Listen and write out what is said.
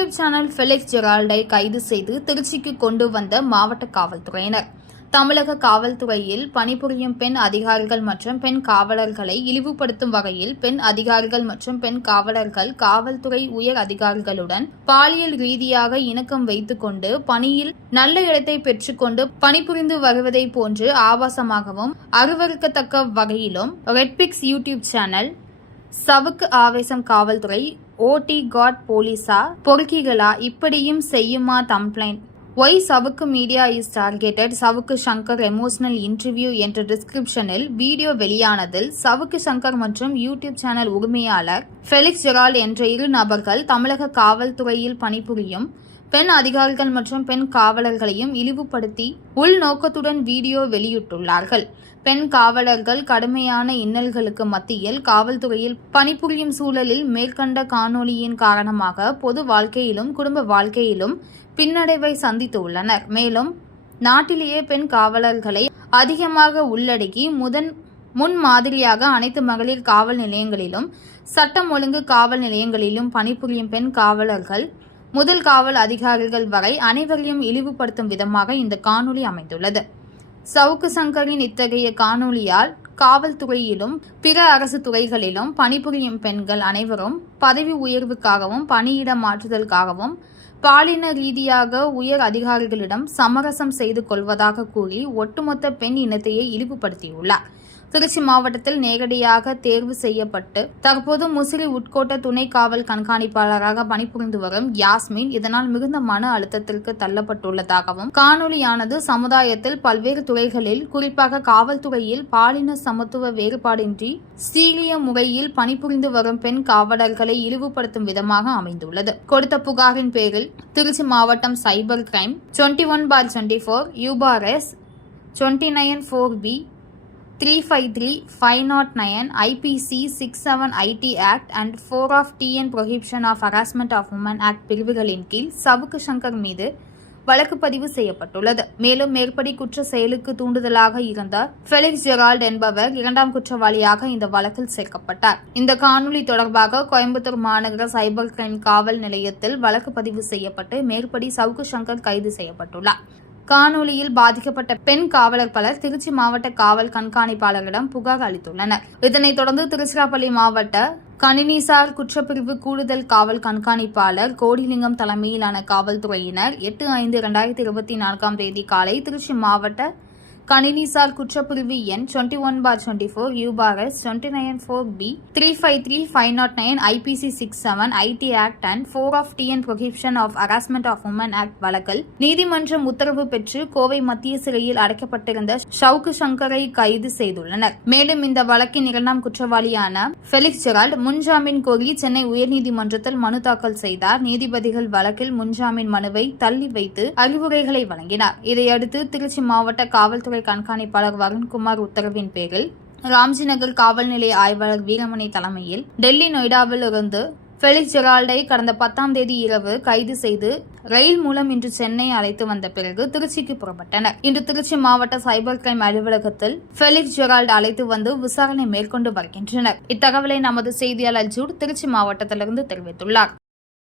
YouTube channel Felix ஜெரால்டை கைது செய்து திருச்சிக்கு கொண்டு வந்த மாவட்ட காவல்துறையினர். தமிழக காவல்துறையில் பணிபுரியும் பெண் அதிகாரிகள் மற்றும் பெண் காவலர்களை இழிவுபடுத்தும் வகையில் பெண் அதிகாரிகள் மற்றும் பெண் காவலர்கள் காவல்துறை உயர் அதிகாரிகளுடன் பாலியல் ரீதியாக இணக்கம் வைத்துக் கொண்டு பணியில் நல்ல இடத்தை பெற்றுக்கொண்டு பணிபுரிந்து வருவதை போன்று ஆபாசமாகவும் அருவருக்கத்தக்க வகையிலும் ரெட்பிக்ஸ் யூடியூப் சேனல் சவுக்கு ஆவேசம் காவல்துறை ஓடி காட் போலீசா பொறுக்கிகளா? இப்படியும் செய்யுமா complaint why Savukku media is targeted Savukku Shankar emotional interview என்ற டிஸ்கிரிப்ஷனில் வீடியோ வெளியானதில் சவுக்கு சங்கர் மற்றும் யூடியூப் சேனல் உரிமையாளர் ஃபெலிக்ஸ் ஜெரால் என்ற இரு நபர்கள் தமிழக காவல்துறையில் பணிபுரியும் பெண் அதிகாரிகள் மற்றும் பெண் காவலர்களையும் இழிவுபடுத்தி உள்நோக்கத்துடன் வீடியோ வெளியிட்டுள்ளார்கள். பெண் காவலர்கள் கடுமையான இன்னல்களுக்கு மத்தியில் காவல்துறையில் பணிபுரியும் சூழலில் மேற்கண்ட காணொளியின் காரணமாக பொது வாழ்க்கையிலும் குடும்ப வாழ்க்கையிலும் பின்னடைவை சந்தித்து உள்ளனர் மேலும் நாட்டிலேயே பெண் காவலர்களை அதிகமாக உள்ளடக்கி முதன் முன் மாதிரியாக அனைத்து மகளிர் காவல் நிலையங்களிலும் சட்டம் ஒழுங்கு காவல் நிலையங்களிலும் பணிபுரியும் பெண் காவலர்கள் முதல் காவல் அதிகாரிகள் வரை அனைவரையும் இழிவுபடுத்தும் விதமாக இந்த காணொளி அமைந்துள்ளது. சவுக்கு சங்கரின் இத்தகைய காணொளியால் காவல்துறையிலும் பிற அரசு துறைகளிலும் பணிபுரியும் பெண்கள் அனைவரும் பதவி உயர்வுக்காகவும் பணியிட மாற்றுதலுக்காகவும் பாலின ரீதியாக உயர் அதிகாரிகளிடம் சமரசம் செய்து கொள்வதாக கூறி ஒட்டுமொத்த பெண் இனத்தையே இழிவுபடுத்தியுள்ளார். திருச்சி மாவட்டத்தில் நேரடியாக தேர்வு செய்யப்பட்டு தற்போது முசிறி உட்கோட்ட துணை காவல் கண்காணிப்பாளராக பணிபுரிந்து வரும் யாஸ்மின் இதனால் மிகுந்த மன அழுத்தத்திற்கு தள்ளப்பட்டுள்ளதாகவும் காணொலியானது சமுதாயத்தில் பல்வேறு துறைகளில் குறிப்பாக காவல்துறையில் பாலின சமத்துவ வேறுபாடின்றி சீரிய முறையில் பணிபுரிந்து வரும் பெண் காவலர்களை இழிவுபடுத்தும் விதமாக அமைந்துள்ளது. கொடுத்த புகாரின் பேரில் திருச்சி மாவட்டம் cyber crime twenty one bar twenty four u bar s twenty nine four B three five three five not nine IPC six seven IT act and four of TN prohibition of harassment of women act பிரிவுகளின் கீழ் சவுக்கு சங்கர் மீது வழக்கு பதிவு செய்யப்பட்டுள்ளது. மேலும் மேற்படி குற்ற செயலுக்கு தூண்டுதலாக இருந்த ஃபெலிக்ஸ் ஜெரால்ட் என்பவர் இரண்டாம் குற்றவாளியாக இந்த வழக்கில் சேர்க்கப்பட்டார். இந்த காணொலி தொடர்பாக கோயம்புத்தூர் மாநகர சைபர் கிரைம் காவல் நிலையத்தில் வழக்கு பதிவு செய்யப்பட்டு மேற்படி சவுக்கு சங்கர் கைது செய்யப்பட்டுள்ளார். காணொலியில் பாதிக்கப்பட்ட பெண் காவலர் பலர் திருச்சி மாவட்ட காவல் கண்காணிப்பாளரிடம் புகார் அளித்துள்ளனர். இதனைத் தொடர்ந்து திருச்சிராப்பள்ளி மாவட்ட கணினிசார் குற்றப்பிரிவு கூடுதல் காவல் கண்காணிப்பாளர் கோடிலிங்கம் தலைமையிலான காவல்துறையினர் எட்டு ஐந்து இரண்டாயிரத்தி இருபத்தி நான்காம் தேதி காலை திருச்சி மாவட்ட கணினிசார் குற்றப்பிரிவு எண் twenty one bar twenty four u bar s twenty nine four B three five three five not nine IPC six seven IT act and four of TN prohibition of harassment of women act வழக்கில். நீதிமன்றம் உத்தரவு பெற்று கோவை மத்திய சிறையில் அடைக்கப்பட்டிருந்த ஷவுக்கு சங்கரை கைது செய்துள்ளனர். மேலும் இந்த வழக்கின் இரண்டாம் குற்றவாளியான ஃபெலிக்ஸ் ஜெரால்ட் முன்ஜாமீன் கோரி சென்னை உயர்நீதிமன்றத்தில் மனு தாக்கல் செய்தார். நீதிபதிகள் வழக்கில் முன்ஜாமீன் மனுவை தள்ளி வைத்து அறிவுரைகளை வழங்கினார். இதையடுத்து திருச்சி மாவட்ட காவல்துறை காவல்துறை கண்காணிப்பாளர் வருண்குமார் உத்தரவின் பேரில் ராம்ஜி நகர் காவல் நிலைய ஆய்வாளர் வீரமணி தலைமையில் டெல்லி நொய்டாவில் இருந்து ஃபெலிக்ஸ் ஜெரால்டை கடந்த பத்தாம் தேதி இரவு கைது செய்து ரயில் மூலம் இன்று சென்னை அழைத்து வந்த பிறகு திருச்சிக்கு புறப்பட்டனர். இன்று திருச்சி மாவட்ட சைபர் கிரைம் அலுவலகத்தில் ஃபெலிக்ஸ் ஜெரால்டு அழைத்து வந்து விசாரணை மேற்கொண்டு வருகின்றனர். இத்தகவலை நமது செய்தியாளர் ஜூட் திருச்சி மாவட்டத்திலிருந்து தெரிவித்துள்ளார்.